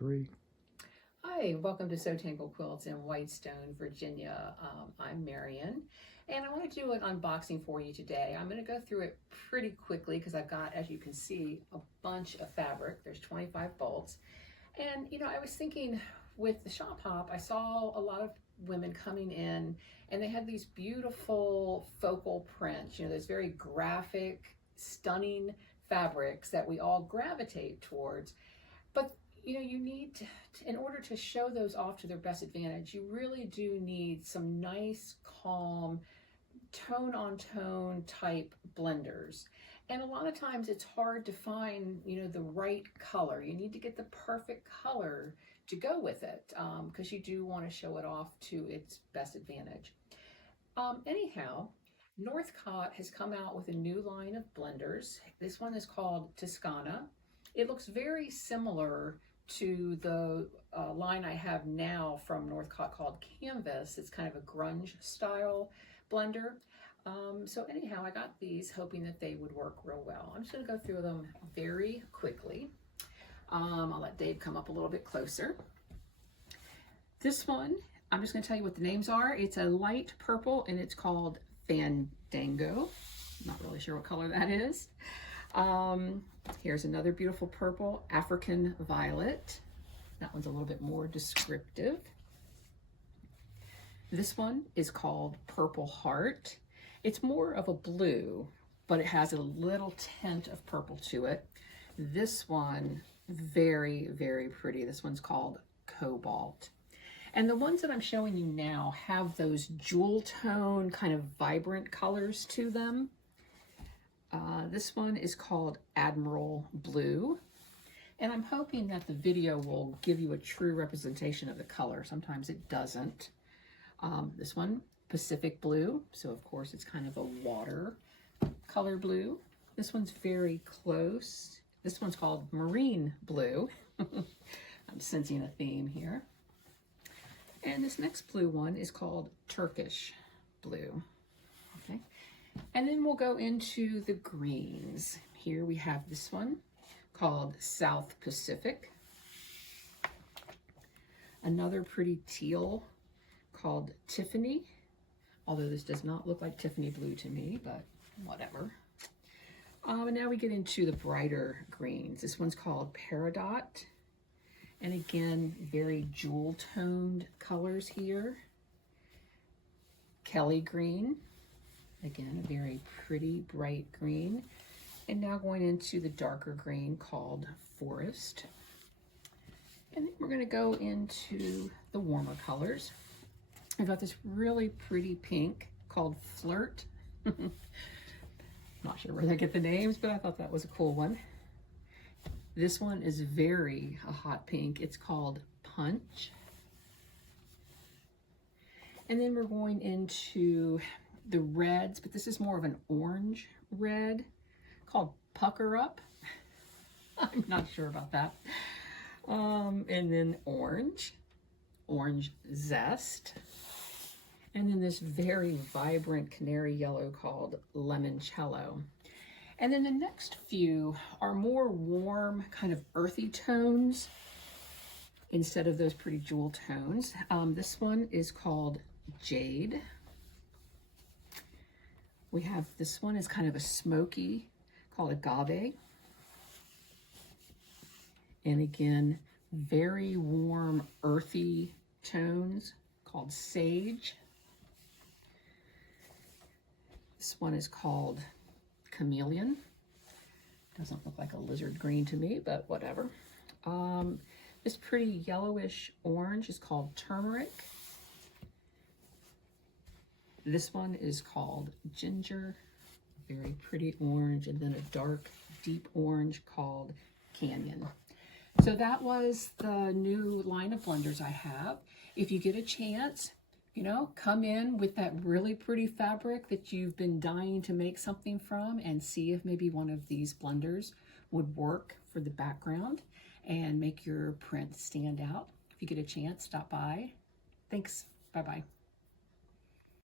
Three. Hi, welcome to Sew Tangle Quilts in Whitestone, Virginia. I'm Marion, and I want to do an unboxing for you today. I'm going to go through it pretty quickly because I've got, as you can see, a bunch of fabric. There's 25 bolts. And, I was thinking with the shop hop, I saw a lot of women coming in and they had these beautiful focal prints, those very graphic, stunning fabrics that we all gravitate towards. But you need to, in order to show those off to their best advantage, you really do need some nice, calm, tone on tone type blenders. And a lot of times it's hard to find, the right color. You need to get the perfect color to go with it because you do want to show it off to its best advantage. Anyhow, Northcott has come out with a new line of blenders. This one is called Toscana. It looks very similar to the line I have now from Northcott called Canvas. It's kind of a grunge style blender. So anyhow, I got these hoping that they would work real well. I'm just going to go through them very quickly. I'll let Dave come up a little bit closer. This one, I'm just going to tell you what the names are. It's a light purple and it's called Fandango. Not really sure what color that is. Here's another beautiful purple, African Violet. That one's a little bit more descriptive. This one is called Purple Heart. It's more of a blue, but it has a little tint of purple to it. This one, very, very pretty. This one's called Cobalt. And the ones that I'm showing you now have those jewel tone, kind of vibrant colors to them. This one is called Admiral Blue. And I'm hoping that the video will give you a true representation of the color. Sometimes it doesn't. This one, Pacific Blue. So of course it's kind of a water color blue. This one's very close. This one's called Marine Blue. I'm sensing a theme here. And this next blue one is called Turkish Blue. Okay. And then we'll go into the greens. Here we have this one called South Pacific. Another pretty teal called Tiffany, although this does not look like Tiffany blue to me, but whatever. And now we get into the brighter greens. This one's called Peridot. And again, very jewel toned colors here. Kelly green. Again, a very pretty bright green. And now going into the darker green called Forest. And then we're going to go into the warmer colors. I've got this really pretty pink called Flirt. Not sure where they get the names, but I thought that was a cool one. This one is very a hot pink. It's called Punch. And then we're going into the reds, but this is more of an orange red called Pucker Up. I'm not sure about that. And then orange zest. And then this very vibrant canary yellow called Limoncello. And then the next few are more warm, kind of earthy tones instead of those pretty jewel tones. This one is called Jade. We have this one is kind of a smoky called Agave. And again, very warm, earthy tones called Sage. This one is called Chameleon. Doesn't look like a lizard green to me, but whatever. This pretty yellowish orange is called Turmeric. This one is called Ginger, very pretty orange, and then a dark, deep orange called Canyon. So that was the new line of blenders I have. If you get a chance, come in with that really pretty fabric that you've been dying to make something from and see if maybe one of these blenders would work for the background and make your print stand out. If you get a chance, stop by. Thanks. Bye-bye.